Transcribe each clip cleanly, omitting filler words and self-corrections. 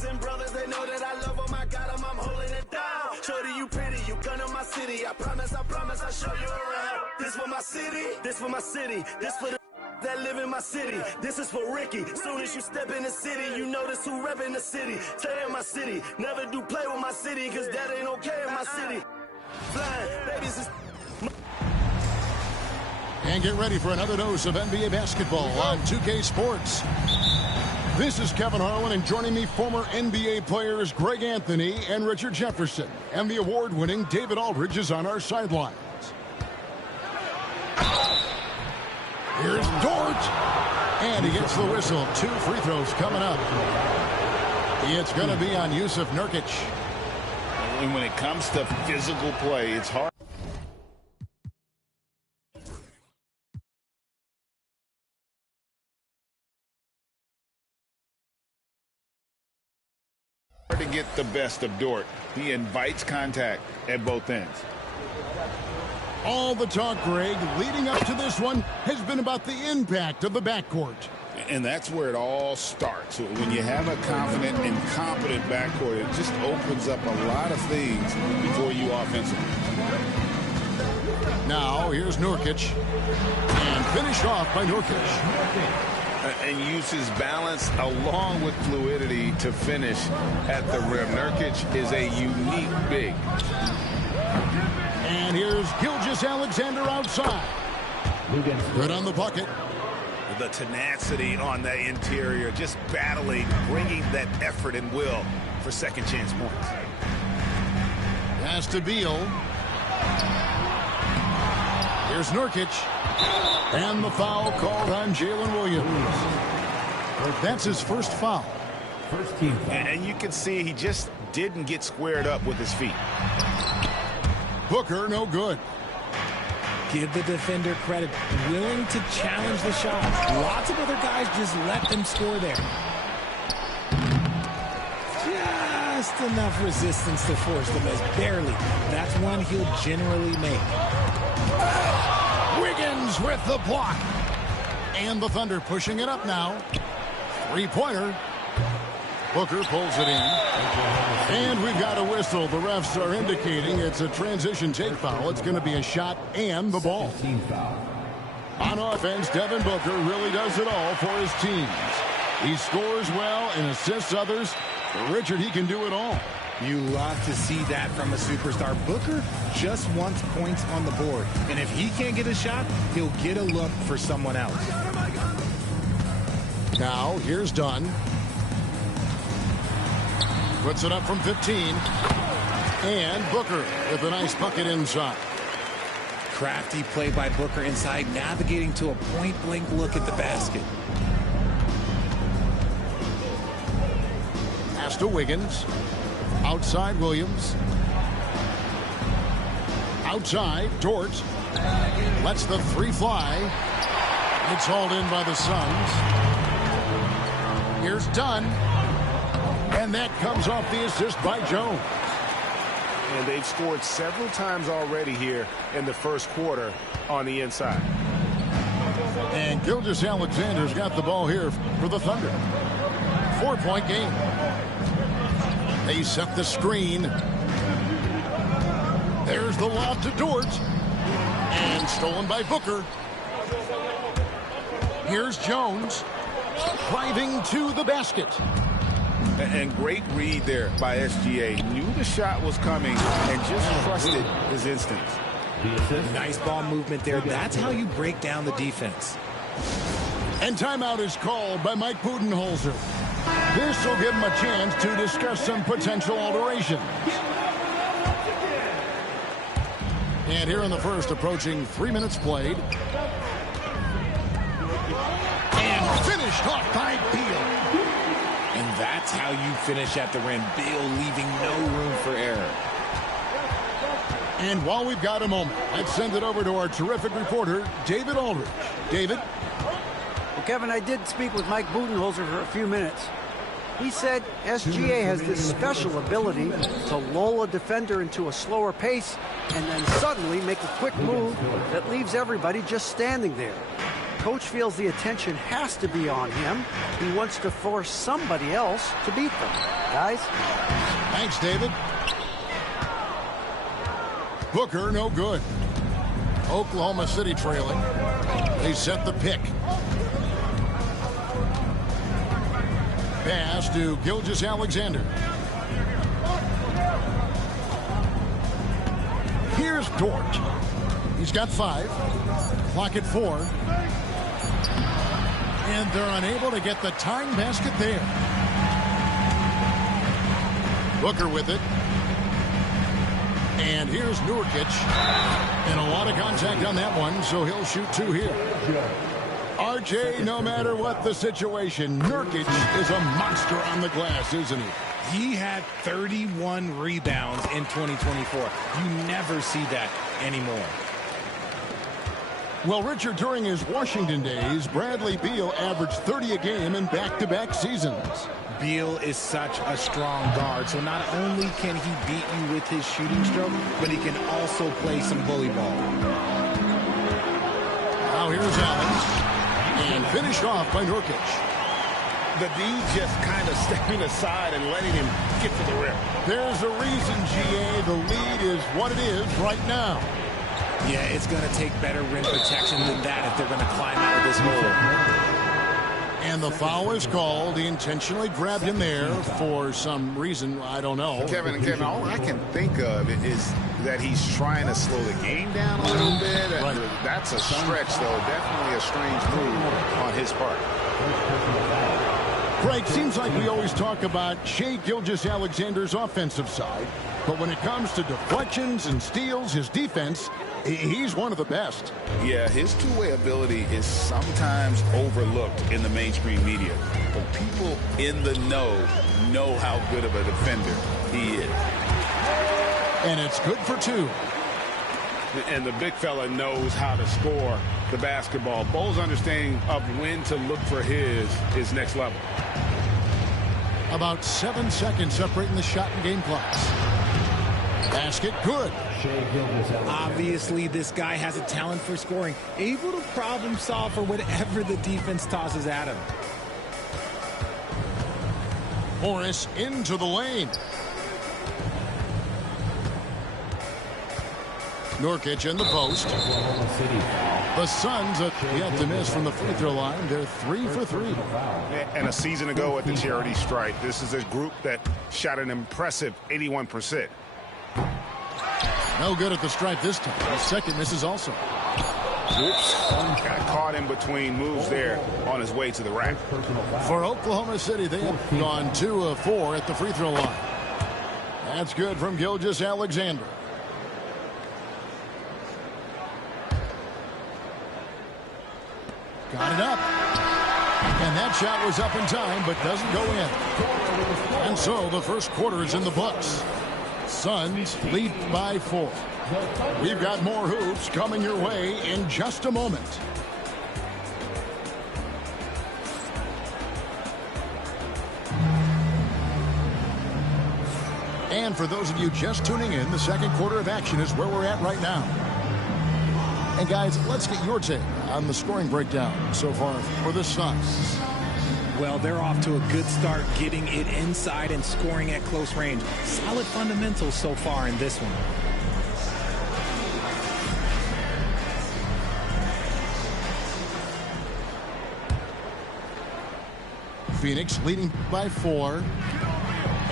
homies and brothers, they know that I love them. I got them, I'm holding it down. Shorty, you pretty, you gun in my city. I promise, I'll show you around. This for my city, this for my city, this for the that live in my city. This is for Ricky. Soon as you step in the city, you notice who reppin' the city. Stay in my city, never do play with my city, cause that ain't okay in my city. Flying, babies is... And get ready for another dose of NBA basketball on 2K Sports. This is Kevin Harlan, and joining me, former NBA players Greg Anthony and Richard Jefferson. And the award-winning David Aldridge is on our sidelines. Here's Dort. And he gets the whistle. 2 free throws coming up. It's going to be on Jusuf Nurkic. And when it comes to physical play, it's hard to get the best of Dort. He invites contact at both ends. All the talk, Greg, leading up to this one has been about the impact of the backcourt. And that's where it all starts. When you have a confident and competent backcourt, it just opens up a lot of things for you offensively. Now, here's Nurkic. And finished off by Nurkic. And uses balance along with fluidity to finish at the rim. Nurkic is a unique big. And here's Gilgeous-Alexander outside. Good on the bucket. The tenacity on the interior, just battling, bringing that effort and will for second chance points. Pass to Beal. Here's Nurkic. And the foul called on Jalen Williams. That's his first foul. First team foul. And you can see he just didn't get squared up with his feet. Booker, no good. Give the defender credit. Willing to challenge the shot. Lots of other guys just let them score there. Just enough resistance to force the miss. Barely. That's one he'll generally make. Wiggins with the block. And the Thunder pushing it up now. Three-pointer. Booker pulls it in. And we've got a whistle. The refs are indicating it's a transition take foul. It's going to be a shot and the ball. On offense, Devin Booker really does it all for his teams. He scores well and assists others. For Richard, he can do it all. You love to see that from a superstar. Booker just wants points on the board. And if he can't get a shot, he'll get a look for someone else. Now, here's Dunn. Puts it up from 15. And Booker with a nice bucket inside. Crafty play by Booker inside, navigating to a point-blank look at the basket. Pass to Wiggins. Outside Williams. Outside Dort. Lets the three fly. It's hauled in by the Suns. Here's Dunn. And that comes off the assist by Jones. And they've scored several times already here in the first quarter on the inside. And Gilgeous-Alexander's got the ball here for the Thunder. 4-point game. They set the screen. There's the lob to Dort. And stolen by Booker. Here's Jones. Driving to the basket. And great read there by SGA. Knew the shot was coming and just trusted his instincts. Nice ball movement there. That's how you break down the defense. And timeout is called by Mike Budenholzer. This will give him a chance to discuss some potential alterations. And here in the first, approaching 3 minutes played. And finished off by Beal. And that's how you finish at the rim. Beal leaving no room for error. And while we've got a moment, let's send it over to our terrific reporter, David Aldridge. David? Well, Kevin, I did speak with Mike Budenholzer for a few minutes. He said SGA has this special ability to lull a defender into a slower pace and then suddenly make a quick move that leaves everybody just standing there. Coach feels the attention has to be on him. He wants to force somebody else to beat them. Guys? Thanks, David. Booker, no good. Oklahoma City trailing. They set the pick. Pass to Gilgeous-Alexander. Here's Dort. He's got 5. Clock at 4. And they're unable to get the tying basket there. Booker with it. And here's Nurkic. And a lot of contact on that one, so he'll shoot 2 here. RJ, no matter what the situation, Nurkic is a monster on the glass, isn't he? He had 31 rebounds in 2024. You never see that anymore. Well, Richard, during his Washington days, Bradley Beal averaged 30 a game in back-to-back seasons. Beal is such a strong guard, so not only can he beat you with his shooting stroke, but he can also play some bully ball. Now here's Allen. And finished off by Nurkic. The D just kind of stepping aside and letting him get to the rim. There's a reason, GA, the lead is what it is right now. Yeah, it's going to take better rim protection than that if they're going to climb out of this hole. And the foul is called. He intentionally grabbed him there for some reason. I don't know. Kevin, all I can think of is that he's trying to slow the game down a little bit. Right. That's a stretch, though. Definitely a strange move on his part. Craig, seems like we always talk about Shai Gilgeous-Alexander's offensive side. But when it comes to deflections and steals, his defense, he's one of the best. Yeah, his two-way ability is sometimes overlooked in the mainstream media. But people in the know how good of a defender he is. And it's good for 2. And the big fella knows how to score the basketball. Bo's understanding of when to look for his next level. About 7 seconds separating the shot and game clocks. Basket good. Obviously, this guy has a talent for scoring, able to problem solve for whatever the defense tosses at him. Morris into the lane. Nurkic in the post. The Suns have yet to miss from the free throw line. They're 3 for 3. And a season ago at the charity stripe, this is a group that shot an impressive 81%. No good at the stripe this time. The second misses also. Whoops. Got caught in between moves there on his way to the rack. For Oklahoma City, they have gone 2 of 4 at the free throw line. That's good from Gilgeous-Alexander. Got it up. And that shot was up in time, but doesn't go in. And so the first quarter is in the books. Suns lead by 4. We've got more hoops coming your way in just a moment. And for those of you just tuning in, the second quarter of action is where we're at right now. And guys, let's get your take on the scoring breakdown so far for the Suns. Well, they're off to a good start, getting it inside and scoring at close range. Solid fundamentals so far in this one. Phoenix leading by 4.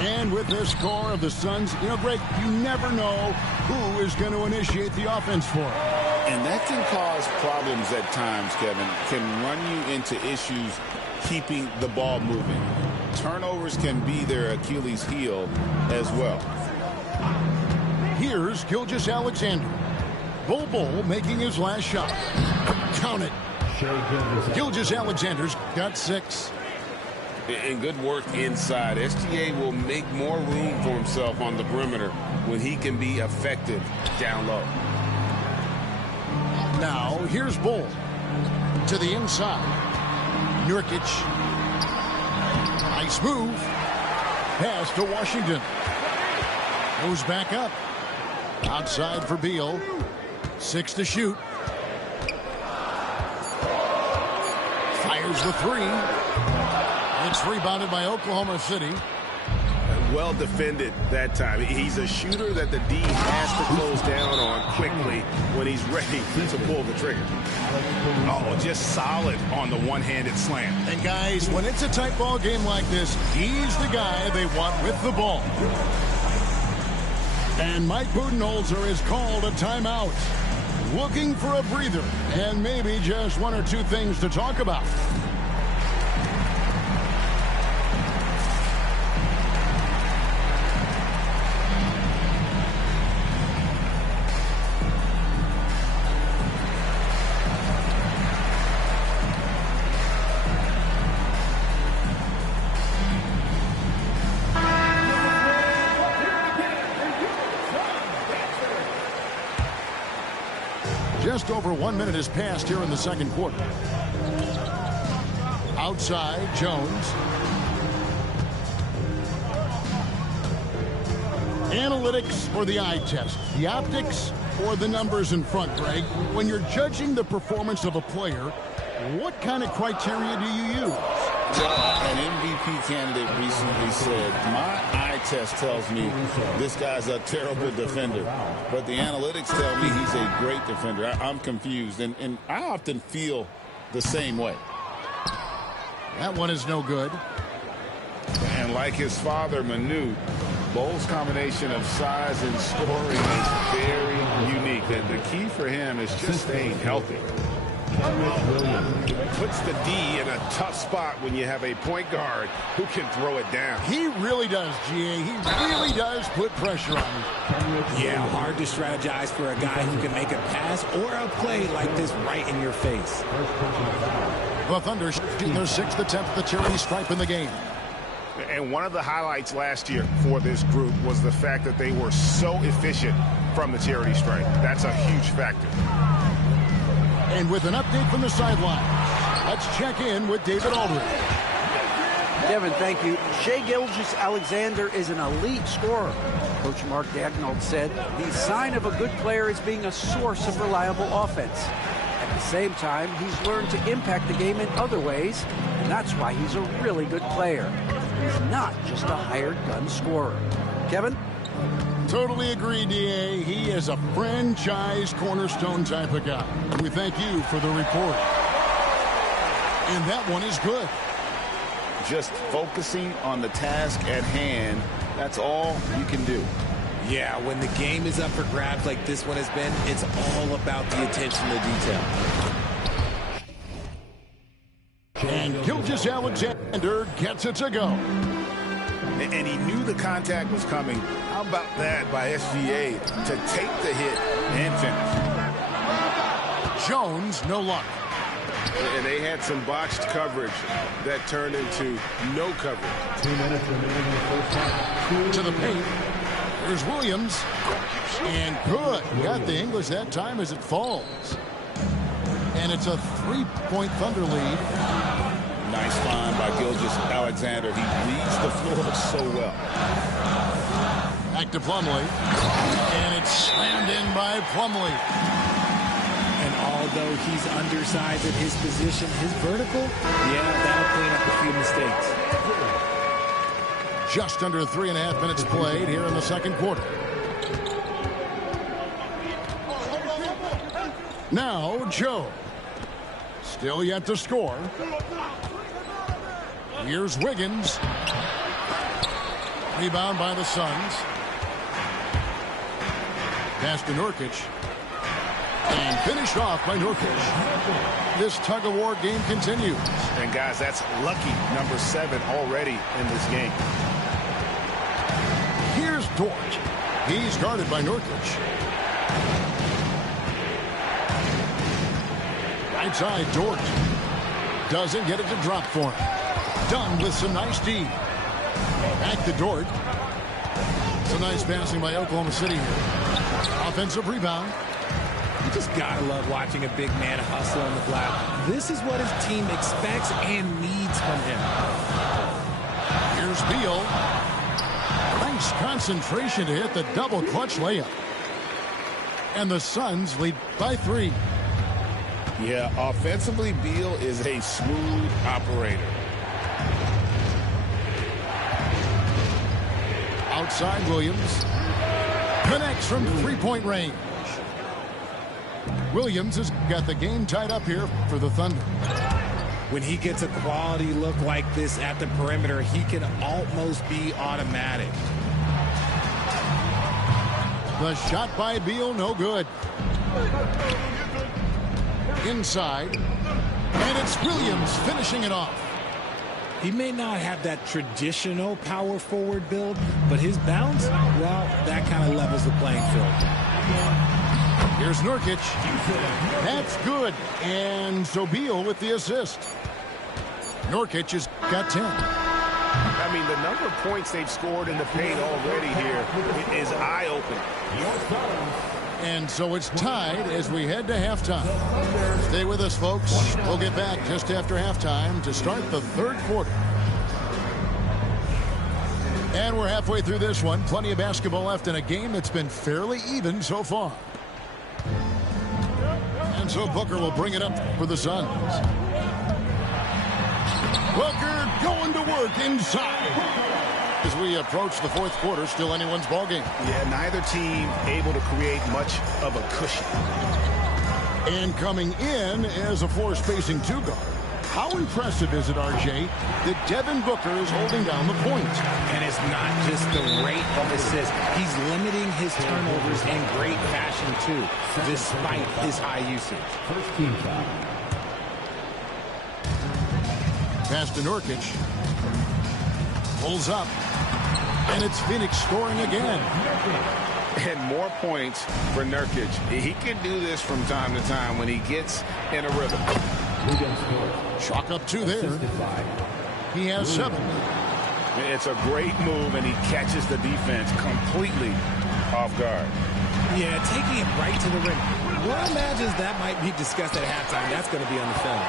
And with the score of the Suns, you know, Greg, you never know who is going to initiate the offense for them. And that can cause problems at times, Kevin. Can run you into issues keeping the ball moving. Turnovers can be their Achilles heel as well. Here's Gilgeous-Alexander. Bol making his last shot. Count it. Gilgeous-Alexander's got 6. And good work inside. SGA will make more room for himself on the perimeter when he can be effective down low. Now, here's Bol. To the inside. Nurkic. Nice move. Pass to Washington. Goes back up. Outside for Beal. 6 to shoot. Here's the three. It's rebounded by Oklahoma City. Well defended that time. He's a shooter that the D has to close down on quickly when he's ready to pull the trigger. Oh, just solid on the one-handed slam. And guys, when it's a tight ball game like this, he's the guy they want with the ball. And Mike Budenholzer is called a timeout. Looking for a breather and maybe just one or two things to talk about. Just over 1 minute has passed here in the second quarter. Outside, Jones. Analytics or the eye test? The optics or the numbers in front, Greg? When you're judging the performance of a player, what kind of criteria do you use? An MVP candidate recently said, my eye test tells me this guy's a terrible defender, but the analytics tell me he's a great defender. I'm confused, and I often feel the same way. That one is no good. And like his father, Manu, Bowles' combination of size and scoring is very unique. And the key for him is just staying healthy. Puts the D in a tough spot when you have a point guard who can throw it down. He really does, GA. He really does put pressure on him. Yeah, hard to strategize for a guy who can make a pass or a play like this right in your face. The Thunder shooting their 6th attempt at the charity stripe in the game. And one of the highlights last year for this group was the fact that they were so efficient from the charity stripe. That's a huge factor. And with an update from the sideline, let's check in with David Aldridge. Devin, thank you. Shai Gilgeous-Alexander is an elite scorer. Coach Mark Daigneault said the sign of a good player is being a source of reliable offense. At the same time, he's learned to impact the game in other ways, and that's why he's a really good player. He's not just a hired gun scorer. Kevin? Totally agree, DA. He is a franchise cornerstone type of guy. We thank you for the report. And that one is good. Just focusing on the task at hand, that's all you can do. Yeah, when the game is up for grabs like this one has been, it's all about the attention to detail. And Gilgeous-Alexander gets it to go. And he knew the contact was coming. How about that by SGA to take the hit and finish? Jones, no luck. And they had some botched coverage that turned into no coverage. 2 minutes remaining in the first half. To the paint. Here's Williams. And good. Got the English that time as it falls. And it's a 3-point Thunder lead. Nice find by Gilgeous-Alexander. He reads the floor so well. Back to Plumlee. And it's slammed in by Plumlee. And although he's undersized at his position, his vertical, yeah, that'll clean up a few mistakes. Just under 3.5 minutes played here in the second quarter. Now, Joe. Still yet to score. Here's Wiggins. Rebound by the Suns. Pass to Nurkic. And finished off by Nurkic. This tug-of-war game continues. And guys, that's lucky number 7 already in this game. Here's Dort. He's guarded by Nurkic. Right side, Dort. Doesn't get it to drop for him. Done with some nice D. Back to Dort. Some nice passing by Oklahoma City here. Offensive rebound. You just gotta love watching a big man hustle on the block. This is what his team expects and needs from him. Here's Beal. Nice concentration to hit the double clutch layup. And the Suns lead by 3. Yeah, offensively, Beal is a smooth operator. Outside Williams. Connects from three-point range. Williams has got the game tied up here for the Thunder. When he gets a quality look like this at the perimeter, he can almost be automatic. The shot by Beal, no good. Inside. And it's Williams finishing it off. He may not have that traditional power forward build, but his bounce, well, that kind of levels the playing field. Here's Nurkic. That's good. And so Beal with the assist. Nurkic has got 10. I mean, the number of points they've scored in the paint already here is eye-opening. And so it's tied as we head to halftime. Stay with us, folks. We'll get back just after halftime to start the third quarter. And we're halfway through this one. Plenty of basketball left in a game that's been fairly even so far. And so Booker will bring it up for the Suns. Booker going to work inside. As we approach the fourth quarter, still anyone's ballgame. Yeah, neither team able to create much of a cushion. And coming in as a floor-spacing two-guard. How impressive is it, RJ, that Devin Booker is holding down the point? And it's not just the rate of assists. He's limiting his turnovers in great fashion, too, despite his high usage. First team foul. Pass to Nurkic. Pulls up. And it's Phoenix scoring again. And more points for Nurkic. He can do this from time to time when he gets in a rhythm. Chalk up two there. He has 7. It's a great move, and he catches the defense completely off guard. Yeah, taking it right to the rim. One imagines that might be discussed at halftime. That's going to be on the film.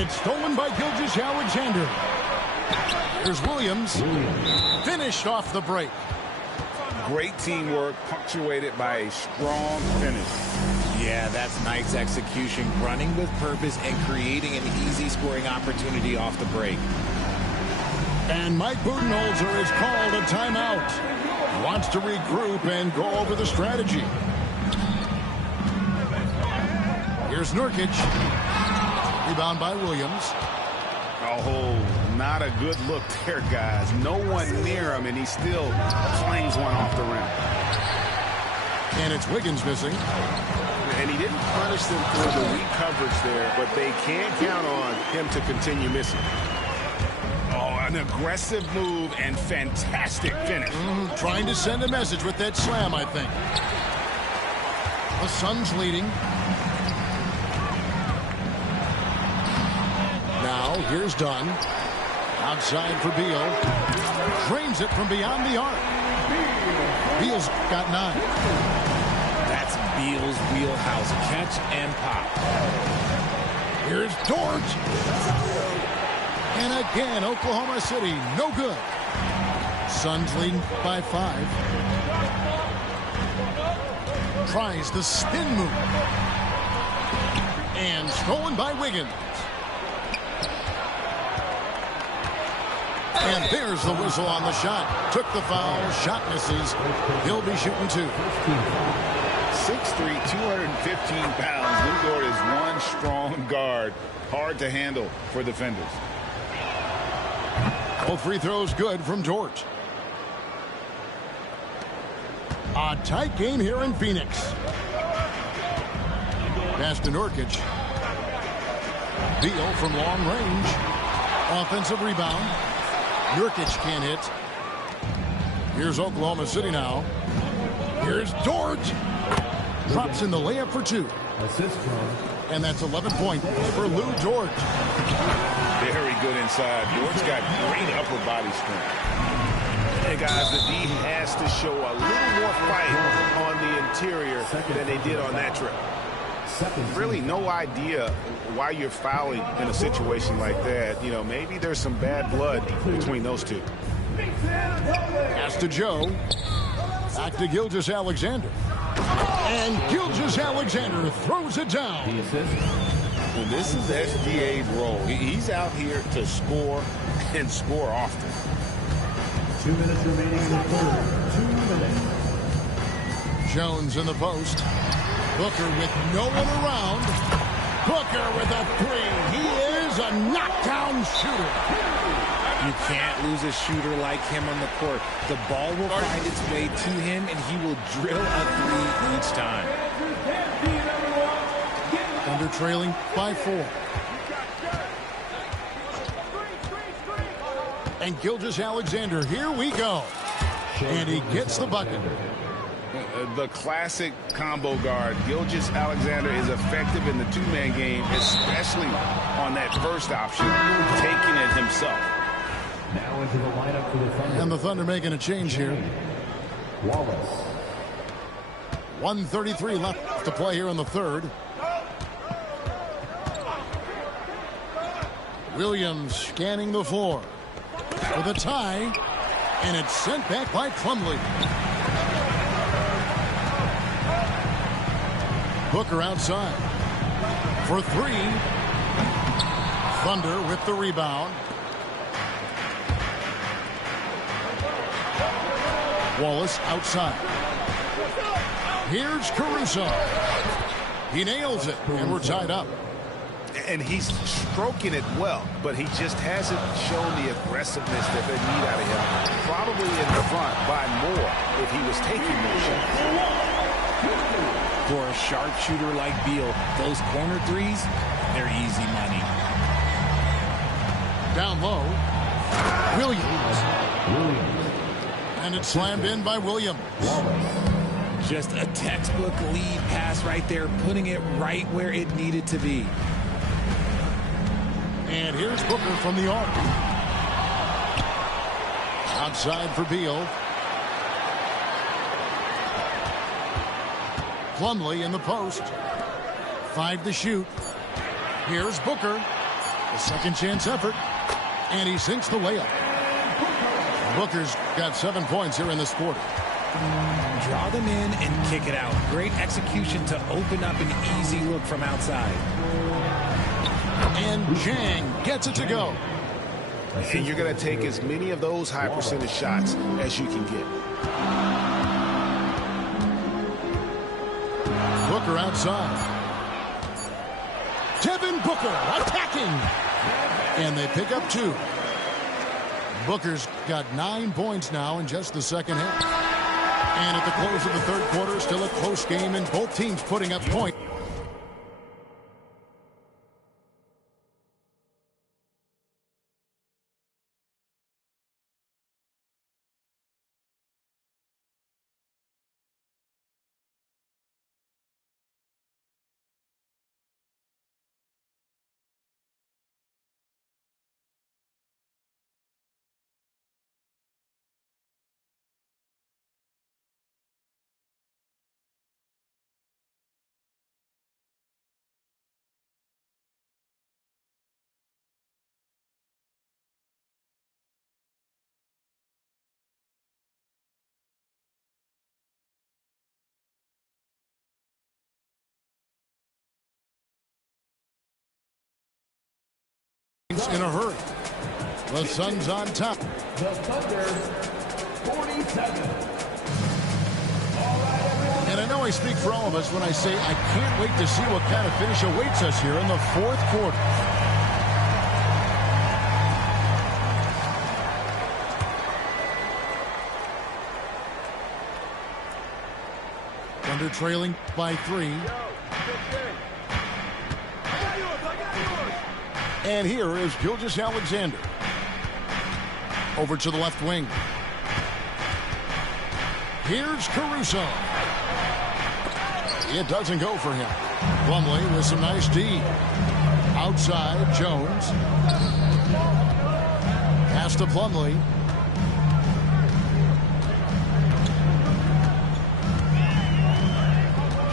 It's stolen by Gilgeous-Alexander. Here's Williams. Finished off the break. Great teamwork, punctuated by a strong finish. Yeah, that's nice execution, running with purpose and creating an easy scoring opportunity off the break. And Mike Budenholzer has called a timeout. Wants to regroup and go over the strategy. Here's Nurkic. Rebound by Williams. Oh, not a good look there, guys. No one near him, and he still flings one off the rim. And it's Wiggins missing. And he didn't punish them for the weak coverage there, but they can't count on him to continue missing. Oh, an aggressive move and fantastic finish. Trying to send a message with that slam, I think. The Suns leading. Now, here's Dunn. Outside for Beal. Drains it from beyond the arc. Beal's got 9. That's Beal's wheelhouse. Catch and pop. Here's Dort. And again, Oklahoma City, no good. Suns leading by 5. Tries the spin move. And stolen by Wiggins. And there's the whistle on the shot. Took the foul. Shot misses. He'll be shooting 2. 6'3", 215 pounds. Lou Dort is one strong guard. Hard to handle for defenders. Both free throws good from George. A tight game here in Phoenix. Pass to Nurkic. Beal from long range. Offensive rebound. Nurkic can't hit. Here's Oklahoma City now. Here's Dort. Drops in the layup for 2. Assist from. And that's 11 points for Lou Dort. Very good inside. Dort's got great upper body strength. Hey, guys, the D has to show a little more fight on the interior than they did on that trip. Really no idea why you're fouling in a situation like that. You know, maybe there's some bad blood between those two. Pass to Joe. Back to Gilgeous-Alexander. And Gilgeous-Alexander throws it down. Well, this is SGA's role. He's out here to score and score often. 2 minutes remaining in the third. 2 minutes. Jones in the post. Booker with no one around. Booker with a three. He is a knockdown shooter. You can't lose a shooter like him on the court. The ball will find its way to him, and he will drill a three each time. Thunder trailing by 4. And Gilgeous-Alexander, here we go. And he gets the bucket. The classic combo guard. Gilgeous-Alexander is effective in the two-man game, especially on that first option, taking it himself. Now into the lineup for the Thunder. And the Thunder making a change here. Wallace. 1:33 left to play here in the third. Williams scanning the floor for the tie, and it's sent back by Plumlee. Booker outside for 3. Thunder with the rebound. Wallace outside. Here's Caruso. He nails it, and we're tied up. And he's stroking it well, but he just hasn't shown the aggressiveness that they need out of him. Probably in the front by more if he was taking more shots. For a sharpshooter like Beal, those corner threes, they're easy money. Down low. Williams. And it's slammed in by Williams. Just a textbook lead pass right there, putting it right where it needed to be. And here's Booker from the arc. Outside for Beal. Plumlee in the post. 5 to shoot. Here's Booker. A second chance effort. And he sinks the layup. Booker's got 7 points here in this quarter. Draw them in and kick it out. Great execution to open up an easy look from outside. And Chang gets it to go. And you're going to take as many of those high percentage shots as you can get. Booker outside. Devin Booker attacking. And they pick up 2. Booker's got 9 points now in just the second half. And at the close of the third quarter, still a close game, and both teams putting up points. In a hurry. The Suns on top. The Thunder, 47. And I know I speak for all of us when I say I can't wait to see what kind of finish awaits us here in the fourth quarter. Thunder trailing by 3. And here is Gilgeous-Alexander. Over to the left wing. Here's Caruso. It doesn't go for him. Plumlee with some nice D. Outside, Jones. Pass to Plumlee.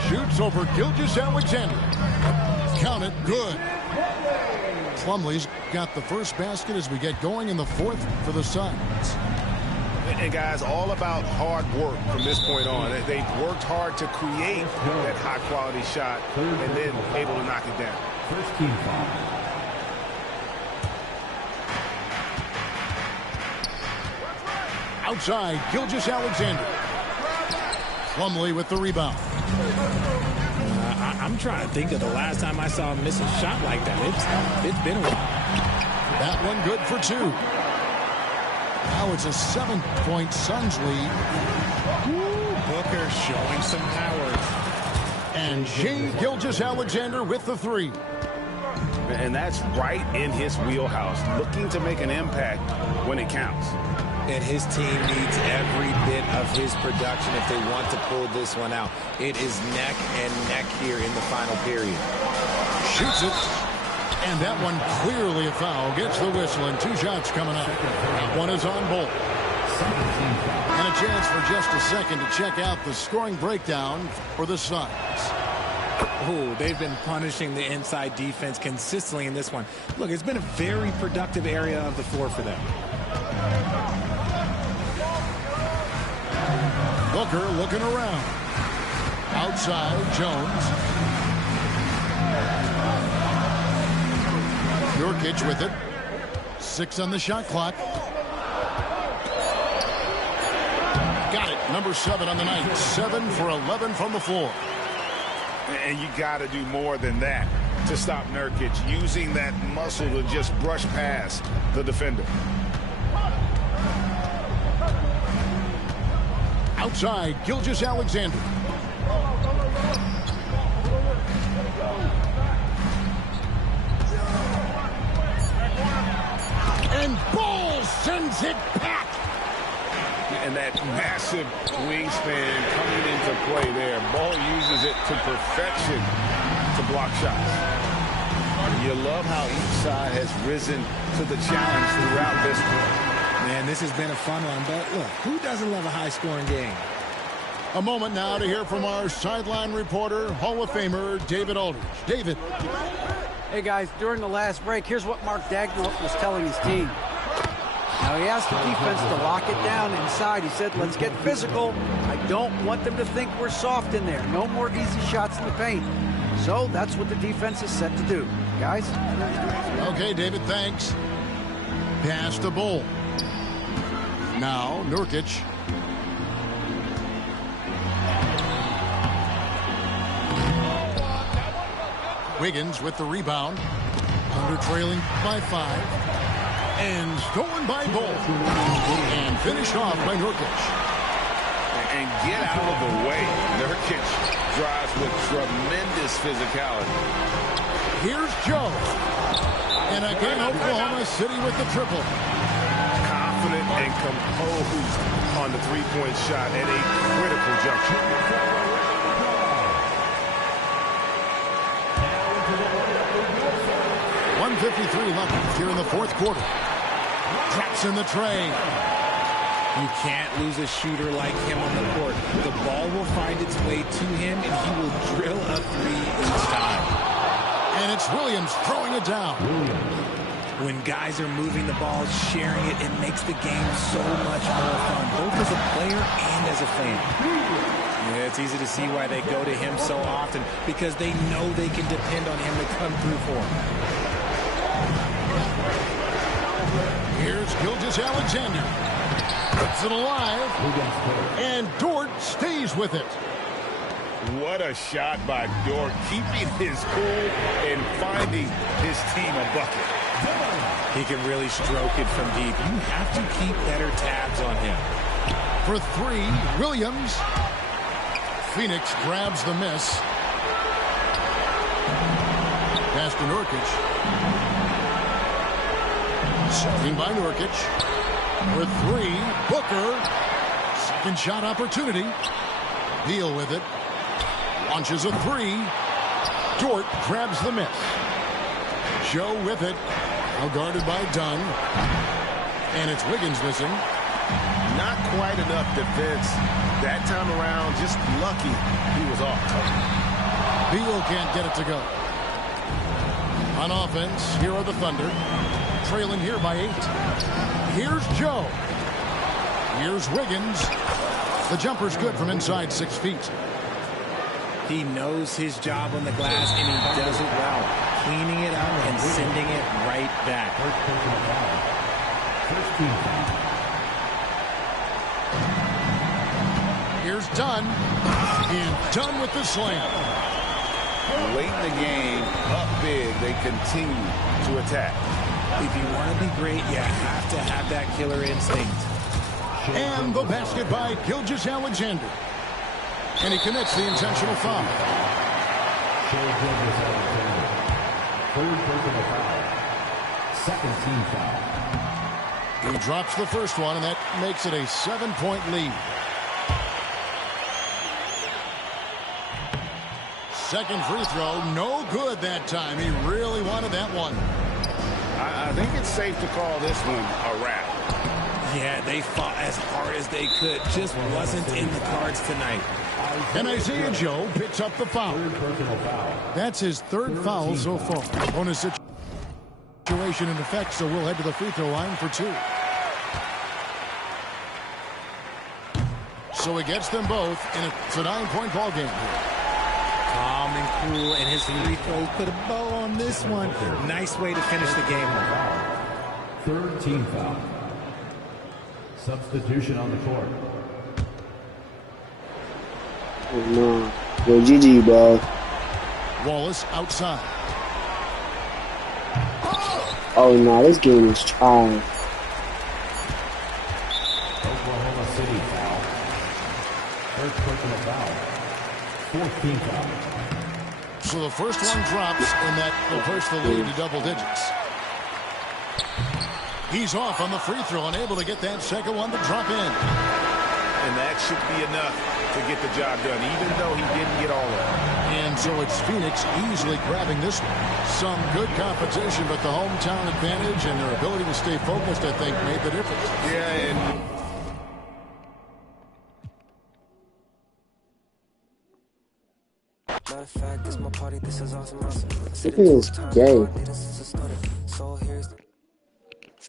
Shoots over Gilgeous-Alexander. Count it, good. Plumlee's got the first basket as we get going in the fourth for the Suns. And guys, all about hard work from this point on. They've worked hard to create that high-quality shot and then able to knock it down. First team foul. Outside, Gilgeous-Alexander. Plumlee with the rebound. I'm trying to think of the last time I saw him miss a shot like that. It's been a while. That one good for 2. Now it's a 7-point Suns lead. Booker showing some power. And Shai Gilgeous-Alexander with the 3. And that's right in his wheelhouse, looking to make an impact when it counts. And his team needs every bit of his production if they want to pull this one out. It is neck and neck here in the final period. Shoots it. And that one clearly a foul. Gets the whistle, and 2 shots coming up. That one is on Bolt. And a chance for just a second to check out the scoring breakdown for the Suns. Oh, they've been punishing the inside defense consistently in this one. Look, it's been a very productive area of the floor for them. Booker looking around. Outside, Jones. Nurkic with it. 6 on the shot clock. Got it. Number 7 on the night. 7 for 11 from the floor. And you got to do more than that to stop Nurkic, using that muscle to just brush past the defender. Outside, Gilgeous-Alexander. And Ball sends it back. And that massive wingspan coming into play there. Ball uses it to perfection to block shots. You love how each side has risen to the challenge throughout this one. Man, this has been a fun one, but look, who doesn't love a high-scoring game? A moment now to hear from our sideline reporter, Hall of Famer David Aldridge. David. Hey, guys, during the last break, here's what Mark Daigneault was telling his team. Now, he asked the defense to lock it down inside. He said, let's get physical. I don't want them to think we're soft in there. No more easy shots in the paint. So that's what the defense is set to do. Guys? Okay, David, thanks. Pass to Bull. Now, Nurkic. Wiggins with the rebound. Under trailing by 5. And stolen by Bull. And finished off by Nurkic. And get out of the way. Nurkic drives with tremendous physicality. Here's Joe. And again, Oklahoma City with the triple. Confident and composed on the three-point shot at a critical juncture. 1:53 left here in the fourth quarter. Traps in the tray. You can't lose a shooter like him on the court. The ball will find its way to him, and he will drill a 3 each time. And it's Williams throwing it down. When guys are moving the ball, sharing it, it makes the game so much more fun, both as a player and as a fan. Yeah, it's easy to see why they go to him so often, because they know they can depend on him to come through for them. Here's Gilgeous-Alexander. Puts it alive. And Dort stays with it. What a shot by Dort, keeping his cool and finding his team a bucket. He can really stroke it from deep. You have to keep better tabs on him. For 3, Williams. Phoenix grabs the miss. Pass to Nurkic. Setting by Nurkic. For 3, Booker. Second shot opportunity. Deal with it. Launches a 3. Dort grabs the miss. Joe with it. Now guarded by Dunn. And it's Wiggins missing. Not quite enough defense that time around. Just lucky he was off. Beal can't get it to go. On offense, here are the Thunder. Trailing here by 8. Here's Joe. Here's Wiggins. The jumper's good from inside 6 feet. He knows his job on the glass, and he does it well, cleaning it up and sending it right back. Here's Dunn. And Dunn with the slam. Late in the game, up big, they continue to attack. If you want to be great, you have to have that killer instinct. And the basket by Gilgeous-Alexander. And he commits the intentional foul. Third personal foul. Second team foul. He drops the first one, and that makes it a 7-point lead. Second free throw, no good that time. He really wanted that one. I think it's safe to call this one a wrap. Yeah, they fought as hard as they could. Just wasn't in the cards tonight. And Isaiah Joe picks up the foul. That's his third foul so far. Bonus situation in effect, so we'll head to the free throw line for 2. So he gets them both, and it's a 9-point ball game here. Calm and cool, and his free throw put a bow on this one. Nice way to finish the game. Third team foul. Substitution on the court. Oh no. Yo, GG, bro. Wallace outside. Oh no, this game is trash. Oklahoma City foul. First personal foul. Fourth team foul. So the first one drops, and that will push the lead to double digits. He's off on the free throw, unable to get that second one to drop in. And that should be enough to get the job done, even though he didn't get all of it. And so it's Phoenix easily grabbing this one. Some good competition, but the hometown advantage and their ability to stay focused, I think, made the difference. Yeah, and Look at this game.